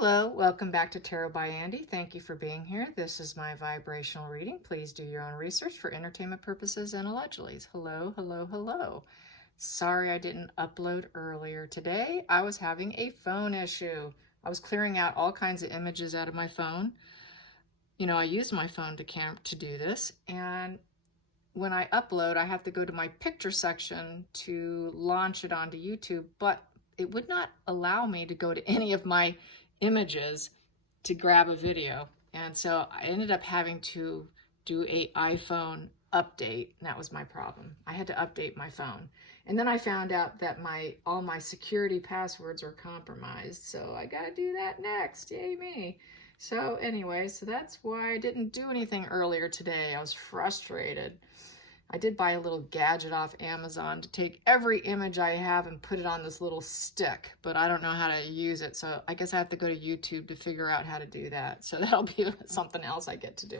Hello, welcome back to Tarot by Andy. Thank you for being here. This is my vibrational reading. Please do your own research for entertainment purposes and allegedly. Hello, hello, hello. Sorry I didn't upload earlier today. I was having a phone issue. I was clearing out all kinds of images out of my phone. You know, I use my phone to do this, and when I upload, I have to go to my picture section to launch it onto YouTube, but it would not allow me to go to any of my images to grab a video. And so I ended up having to do a iPhone update, and that was my problem. I had to update my phone. And then I found out that all my security passwords were compromised, so I gotta do that next. Yay me. So anyway, so that's why I didn't do anything earlier today. I was frustrated. I did buy a little gadget off Amazon to take every image I have and put it on this little stick, but I don't know how to use it, so I guess I have to go to YouTube to figure out how to do that. So that'll be something else I get to do.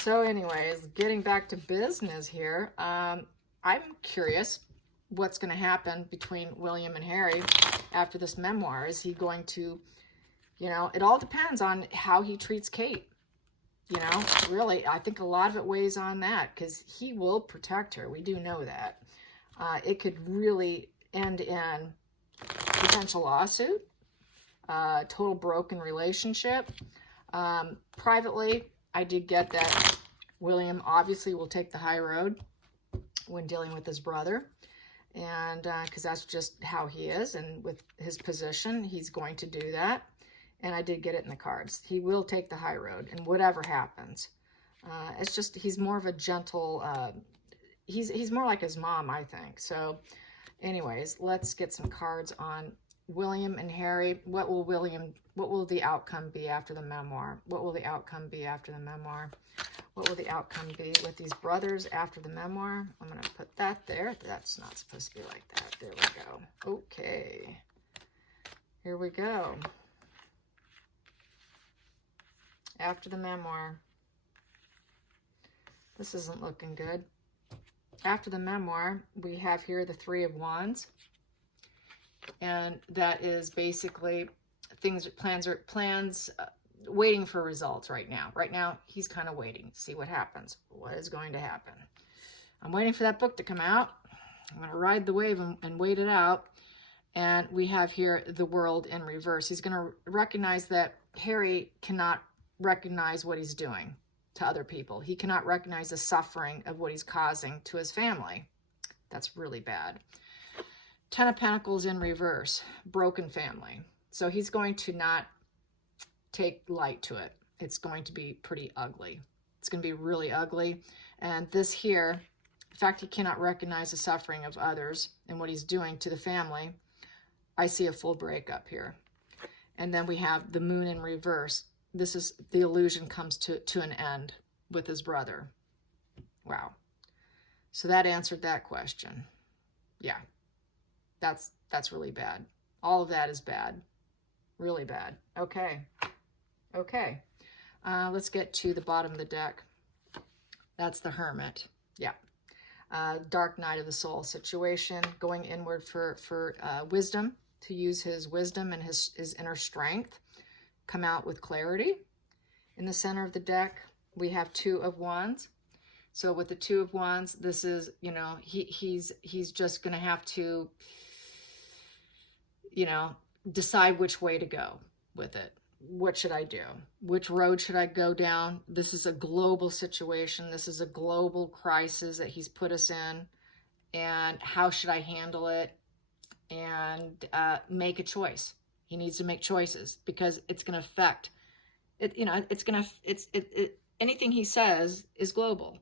So anyways, getting back to business here, I'm curious what's going to happen between William and Harry after this memoir. Is he going to, you know, it all depends on how he treats Kate. You know, really, I think a lot of it weighs on that because he will protect her. We do know that. It could really end in potential lawsuit, total broken relationship. Privately, I did get that William obviously will take the high road when dealing with his brother. And because that's just how he is. And with his position, he's going to do that. And I did get it in the cards. He will take the high road, and whatever happens. It's just, he's more of a gentle, he's more like his mom, I think. So anyways, let's get some cards on William and Harry. What will the outcome be after the memoir? What will the outcome be after the memoir? What will the outcome be with these brothers after the memoir? I'm going to put that there. That's not supposed to be like that. There we go. Okay. Here we go. After the memoir. This isn't looking good. After the memoir, we have here the Three of Wands. And that is basically plans waiting for results right now. Right now, he's kind of waiting to see what happens. What is going to happen? I'm waiting for that book to come out. I'm going to ride the wave and wait it out. And we have here the World in reverse. He's going to recognize that Harry cannot recognize what he's doing to other people. He cannot recognize the suffering of what he's causing to his family. That's really bad. Ten of Pentacles in reverse, broken family. So he's going to not take light to it. It's going to be pretty ugly. It's going to be really ugly. And this here, the fact he cannot recognize the suffering of others and what he's doing to the family, I see a full breakup here. And then we have the Moon in reverse. This is, the illusion comes to an end with his brother. Wow. So that answered that question. Yeah, that's really bad. All of that is bad. Really bad. Okay. Okay. Let's get to the bottom of the deck. That's the Hermit. Yeah. Dark night of the soul situation. Going inward for wisdom, to use his wisdom and his inner strength. Come out with clarity. In the center of the deck, we have Two of Wands. So with the Two of Wands, this is, you know, he's just going to have to, you know, decide which way to go with it. What should I do? Which road should I go down? This is a global situation. This is a global crisis that he's put us in. And how should I handle it? And make a choice. He needs to make choices because it's going to affect it. You know, anything he says is global.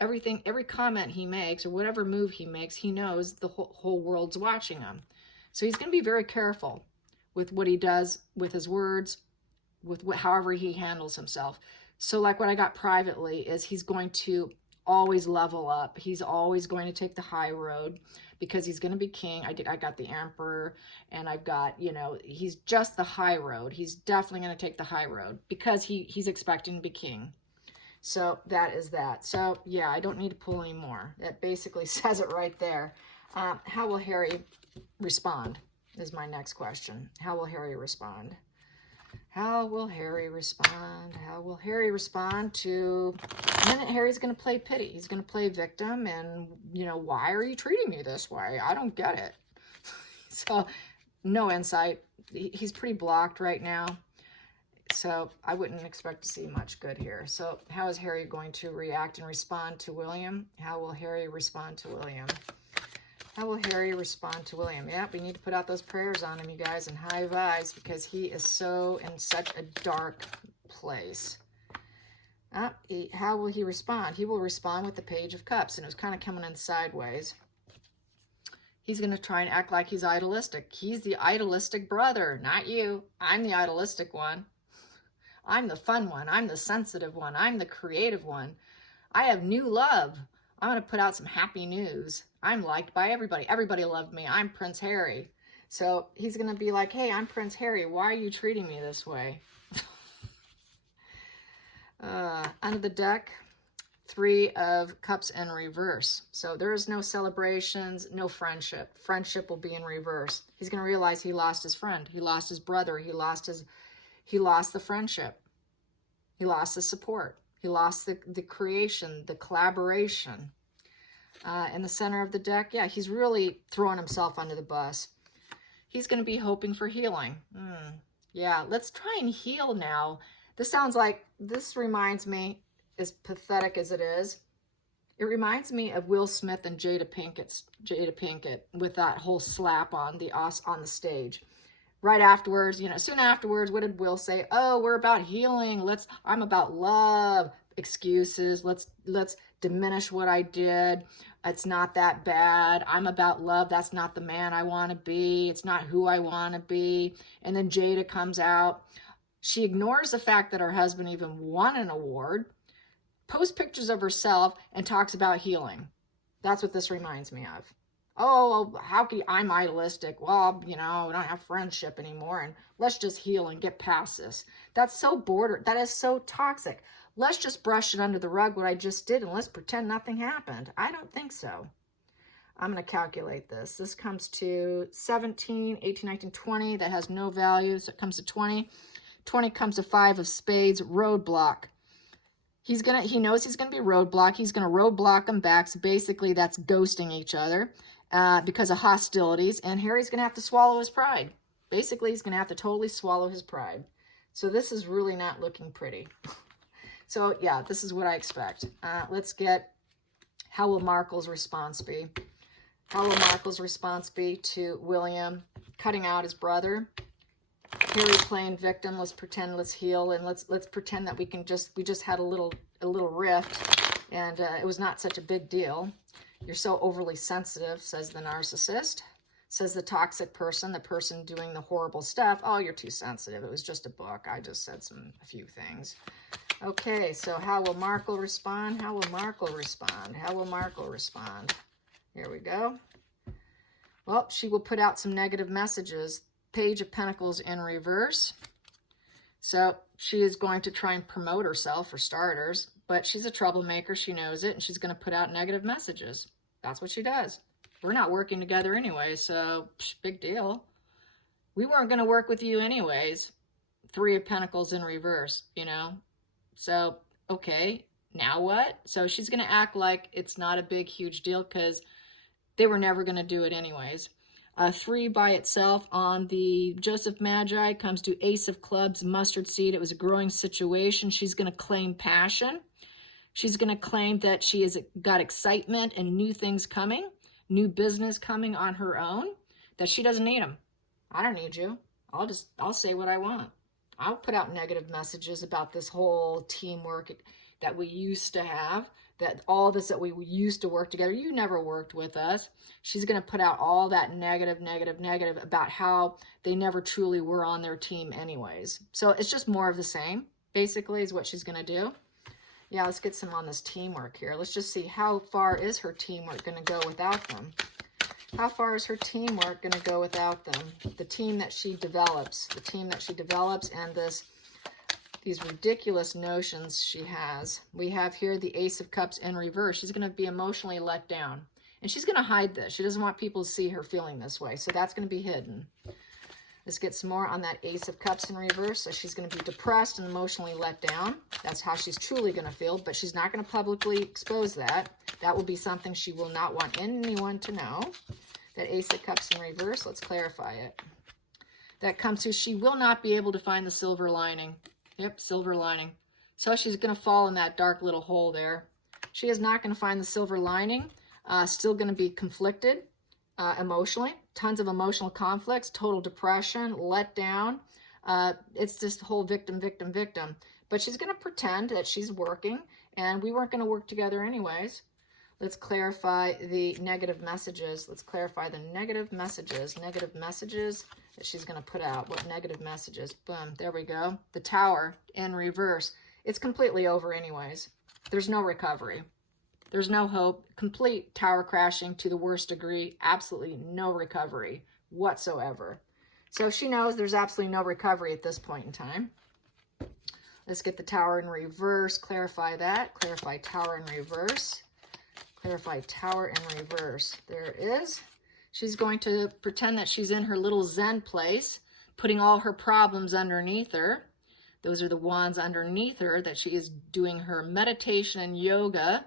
Everything, every comment he makes or whatever move he makes, he knows the whole world's watching him. So he's going to be very careful with what he does with his words, with however he handles himself. So like what I got privately is he's going to always level up. He's always going to take the high road because he's going to be king. I got the Emperor, and I've got, you know, he's just the high road. He's definitely going to take the high road because he's expecting to be king. So that is that. So yeah, I don't need to pull any more. That basically says it right there. How will Harry respond is my next question. How will Harry respond? How will Harry respond? How will Harry respond to... And then Harry's going to play pity. He's going to play victim. And, you know, why are you treating me this way? I don't get it. So, no insight. He's pretty blocked right now. So, I wouldn't expect to see much good here. So, how is Harry going to react and respond to William? How will Harry respond to William? How will Harry respond to William? Yeah, we need to put out those prayers on him, you guys, and high vibes, because he is so in such a dark place. How will he respond? He will respond with the Page of Cups, and it was kind of coming in sideways. He's going to try and act like he's idolistic. He's the idolistic brother, not you. I'm the idolistic one. I'm the fun one. I'm the sensitive one. I'm the creative one. I have new love. I'm going to put out some happy news. I'm liked by everybody. Everybody loved me. I'm Prince Harry. So he's going to be like, hey, I'm Prince Harry. Why are you treating me this way? Under the deck, 3 of Cups in reverse. So there is no celebrations, no friendship. Friendship will be in reverse. He's going to realize he lost his friend. He lost his brother. He lost the friendship. He lost the support. He lost the creation, the collaboration. In the center of the deck, yeah, he's really throwing himself under the bus. He's going to be hoping for healing. Yeah, let's try and heal now. This reminds me, as pathetic as it is, it reminds me of Will Smith and Jada Pinkett with that whole slap on the stage. Right afterwards, you know, soon afterwards, what did Will say? Oh, we're about healing. I'm about love. Excuses. Let's diminish what I did. It's not that bad. I'm about love. That's not the man I want to be. It's not who I want to be. And then Jada comes out. She ignores the fact that her husband even won an award, posts pictures of herself, and talks about healing. That's what this reminds me of. Oh, I'm idealistic. Well, you know, we don't have friendship anymore, and let's just heal and get past this. That's so that is so toxic. Let's just brush it under the rug, what I just did, and let's pretend nothing happened. I don't think so. I'm going to calculate this. This comes to 17, 18, 19, 20. That has no value, so it comes to 20. 20 comes to 5 of spades, roadblock. He knows he's going to be roadblock. He's going to roadblock him back. So basically, that's ghosting each other because of hostilities. And Harry's going to have to swallow his pride. Basically, he's going to have to totally swallow his pride. So this is really not looking pretty. So, yeah, this is what I expect. Let's get, how will Markle's response be? How will Markle's response be to William cutting out his brother? Harry playing victim. Let's pretend, let's heal, and let's pretend that we just had a little rift, and it was not such a big deal. You're so overly sensitive, says the narcissist. Says the toxic person, the person doing the horrible stuff. Oh, you're too sensitive. It was just a book. I just said a few things. Okay, so how will Markle respond? How will Markle respond? How will Markle respond? Here we go. Well, she will put out some negative messages. Page of Pentacles in reverse. So she is going to try and promote herself, for starters, but she's a troublemaker. She knows it, and she's going to put out negative messages. That's what she does. We're not working together anyway, so big deal. We weren't going to work with you anyways. 3 of Pentacles in reverse, you know. So, okay, now what? So she's going to act like it's not a big, huge deal because they were never going to do it anyways. 3 by itself on the Joseph Magi comes to Ace of Clubs, mustard seed. It was a growing situation. She's going to claim passion. She's going to claim that she has got excitement and new things coming, new business coming on her own, that she doesn't need them. I don't need you. I'll say what I want. I'll put out negative messages about this whole teamwork that we used to have, that all this that we used to work together. You never worked with us. She's going to put out all that negative about how they never truly were on their team anyways. So it's just more of the same, basically, is what she's going to do. Yeah, let's get some on this teamwork here. Let's just see how far is her teamwork going to go without them. How far is her teamwork going to go without them? The team that she develops. The team that she develops and these ridiculous notions she has. We have here the Ace of Cups in reverse. She's going to be emotionally let down. And she's going to hide this. She doesn't want people to see her feeling this way. So that's going to be hidden. Let's get some more on that Ace of Cups in reverse. So she's going to be depressed and emotionally let down. That's how she's truly going to feel, but she's not going to publicly expose that. That will be something she will not want anyone to know. That Ace of Cups in reverse, let's clarify it. That comes through, she will not be able to find the silver lining. Yep, silver lining. So she's going to fall in that dark little hole there. She is not going to find the silver lining. Still going to be conflicted emotionally. Tons of emotional conflicts, total depression, let down. It's just the whole victim, victim, victim. But she's going to pretend that she's working, and we weren't going to work together anyways. Let's clarify the negative messages. Let's clarify the negative messages that she's going to put out. What negative messages? Boom, there we go. The Tower in reverse. It's completely over anyways. There's no recovery. There's no hope. Complete tower crashing to the worst degree. Absolutely no recovery whatsoever. So she knows there's absolutely no recovery at this point in time. Let's get the Tower in reverse. Clarify that. Clarify Tower in reverse. Clarify Tower in reverse. There it is. She's going to pretend that she's in her little Zen place, putting all her problems underneath her. Those are the wands underneath her, that she is doing her meditation and yoga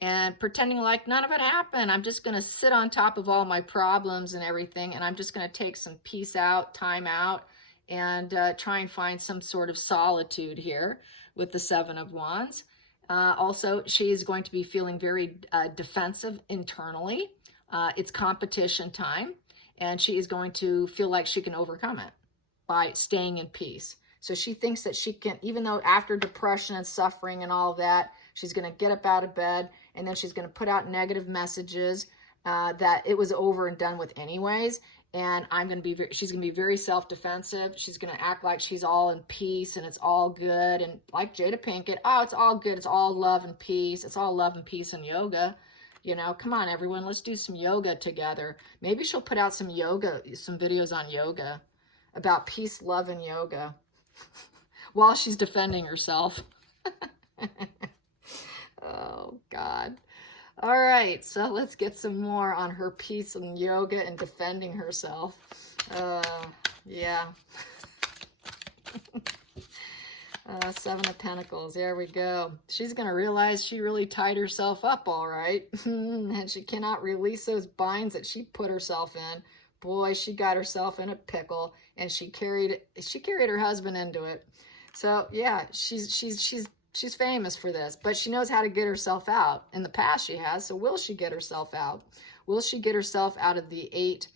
and pretending like none of it happened. I'm just going to sit on top of all my problems and everything, and I'm just going to take some peace out, time out, and try and find some sort of solitude here with the Seven of Wands. Also, she is going to be feeling very defensive internally. It's competition time, and she is going to feel like she can overcome it by staying in peace. So she thinks that she can, even though after depression and suffering and all that, she's going to get up out of bed, and then she's going to put out negative messages that it was over and done with anyways. And she's going to be very self-defensive. She's going to act like she's all in peace and it's all good. And like Jada Pinkett, oh, it's all good. It's all love and peace. It's all love and peace and yoga. You know, come on, everyone. Let's do some yoga together. Maybe she'll put out some videos on yoga about peace, love, and yoga while she's defending herself. Oh, God. All right, so let's get some more on her peace and yoga and defending herself. Yeah. Seven of Pentacles, there we go. She's going to realize she really tied herself up, all right. And she cannot release those binds that she put herself in. Boy, she got herself in a pickle, and she carried her husband into it. So, yeah, she's famous for this, but she knows how to get herself out. In the past she has, so will she get herself out? Will she get herself out of the eight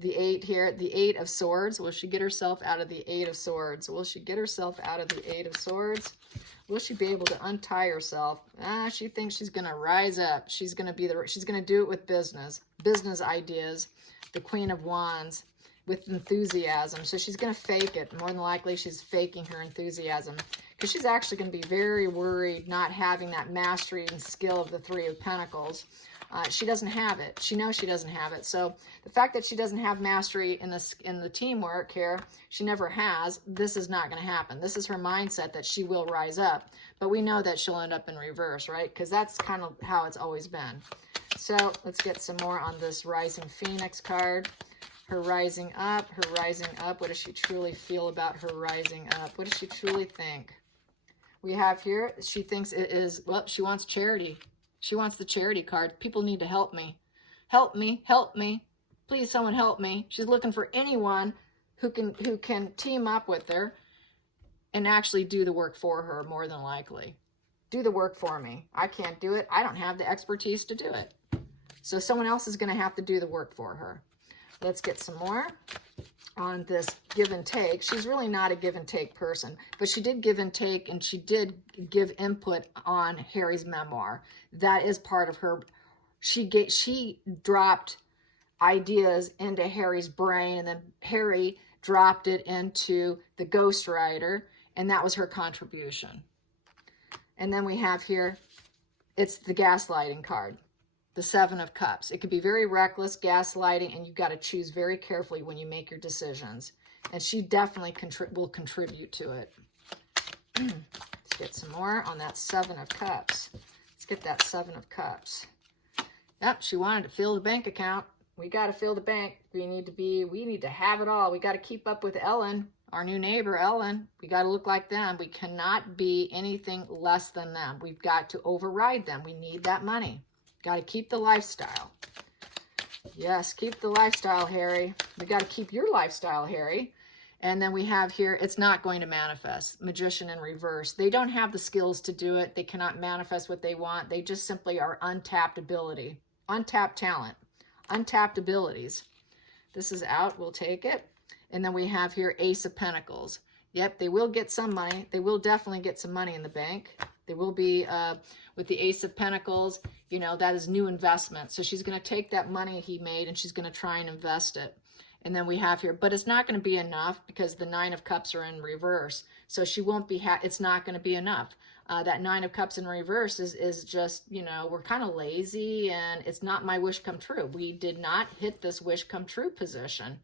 here, the Eight of Swords? Will she get herself out of the Eight of Swords? Will she get herself out of the Eight of Swords? Will she be able to untie herself? She thinks she's going to rise up. She's going to do it with business ideas. The Queen of Wands, with enthusiasm. So she's going to fake it. More than likely, she's faking her enthusiasm, because she's actually going to be very worried not having that mastery and skill of the Three of Pentacles. She doesn't have it. She knows she doesn't have it. So the fact that she doesn't have mastery in the teamwork here, she never has, this is not going to happen. This is her mindset that she will rise up. But we know that she'll end up in reverse, right? Because that's kind of how it's always been. So let's get some more on this Rising Phoenix card. Her rising up, What does she truly feel about her rising up? What does she truly think? We have here, she thinks it is, well, she wants charity. She wants the charity card. People need to help me. Help me, help me. Please, someone help me. She's looking for anyone who can team up with her and actually do the work for her, more than likely. Do the work for me. I can't do it. I don't have the expertise to do it. So someone else is going to have to do the work for her. Let's get some more on this give and take. She's really not a give and take person, but she did give and take, and she did give input on Harry's memoir. That is part of her. She dropped ideas into Harry's brain, and then Harry dropped it into the ghostwriter, and that was her contribution. And then we have here, it's the gaslighting card. The Seven of Cups. It could be very reckless, gaslighting, and you've got to choose very carefully when you make your decisions. And she definitely will contribute to it. Let's get some more on that Seven of Cups. Let's get that Seven of Cups. Yep, she wanted to fill the bank account. We got to fill the bank. We need to have it all. We got to keep up with Ellen, our new neighbor, Ellen. We got to look like them. We cannot be anything less than them. We've got to override them. We need that money. Got to keep the lifestyle. Yes, keep the lifestyle, Harry. We got to keep your lifestyle, Harry. And then we have here, it's not going to manifest. Magician in reverse. They don't have the skills to do it. They cannot manifest what they want. They just simply are untapped ability, untapped talent, untapped abilities. This is out. We'll take it. And then we have here Ace of Pentacles. Yep, they will get some money. They will definitely get some money in the bank. They will be, with the Ace of Pentacles, you know, that is new investment. So she's going to take that money he made and she's going to try and invest it. And then we have here, but it's not going to be enough because the Nine of Cups are in reverse. So she won't be, it's not going to be enough. That Nine of Cups in reverse is just, you know, we're kind of lazy and it's not my wish come true. We did not hit this wish come true position.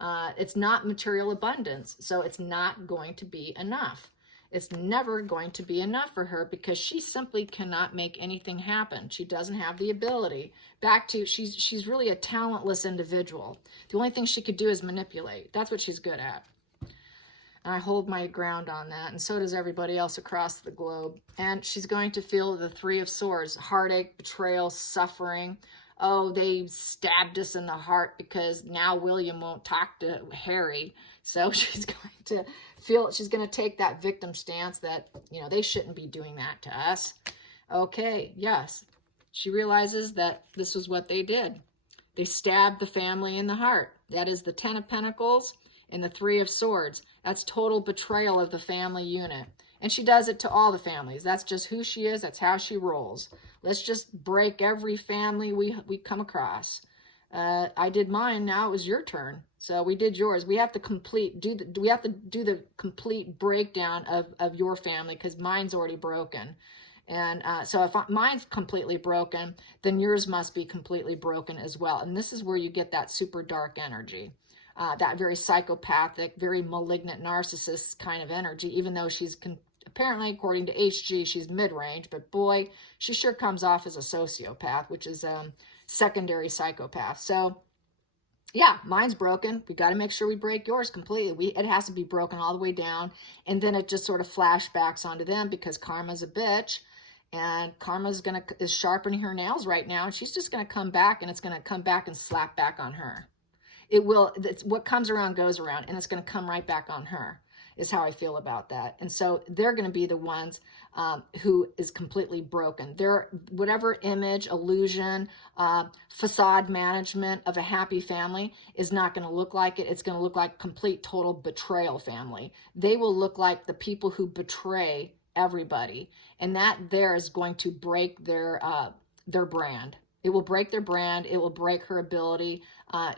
It's not material abundance. So it's not going to be enough. It's never going to be enough for her because she simply cannot make anything happen. She doesn't have the ability. Back to, she's really a talentless individual. The only thing she could do is manipulate. That's what she's good at. And I hold my ground on that. And so does everybody else across the globe. And she's going to feel the Three of Swords, heartache, betrayal, suffering. Oh, they stabbed us in the heart because now William won't talk to Harry. So she's going to feel, she's going to take that victim stance that, you know, they shouldn't be doing that to us. Okay, yes. She realizes that this is what they did. They stabbed the family in the heart. That is the Ten of Pentacles and the Three of Swords. That's total betrayal of the family unit. And she does it to all the families. That's just who she is. That's how she rolls. Let's just break every family we come across. I did mine. Now it was your turn. So we did yours. We have to we have to do the complete breakdown of your family because mine's already broken. And so if mine's completely broken, then yours must be completely broken as well. And this is where you get that super dark energy. That very psychopathic, very malignant narcissist kind of energy, even though she's apparently, according to HG, she's mid-range, but boy, she sure comes off as a sociopath, which is secondary psychopath. So yeah, mine's broken. We got to make sure we break yours completely. It has to be broken all the way down. And then it just sort of flashbacks onto them because karma's a bitch. And karma's is sharpening her nails right now. And she's just going to come back and it's going to come back and slap back on her. It will, it's what comes around goes around and it's going to come right back on her is how I feel about that. And so they're going to be the ones who is completely broken. Their whatever image, illusion, facade management of a happy family is not going to look like it. It's going to look like complete total betrayal family. They will look like the people who betray everybody. And that there is going to break their brand. It will break their brand. It will break her ability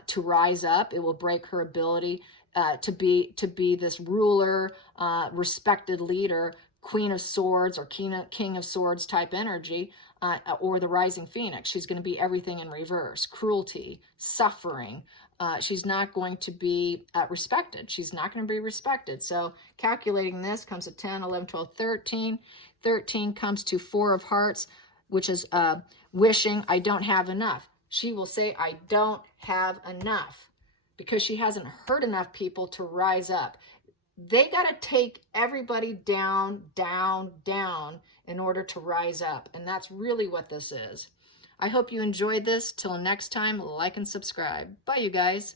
to rise up. It will break her ability to be this ruler, respected leader, Queen of Swords or King of Swords type energy, or the Rising Phoenix. She's going to be everything in reverse. Cruelty, suffering. She's not going to be respected. She's not going to be respected. So calculating this comes to 10, 11, 12, 13. 13 comes to Four of Hearts, which is wishing I don't have enough. She will say, I don't have enough, because she hasn't heard enough people to rise up. They got to take everybody down, down, down in order to rise up. And that's really what this is. I hope you enjoyed this. Till next time, like and subscribe. Bye, you guys.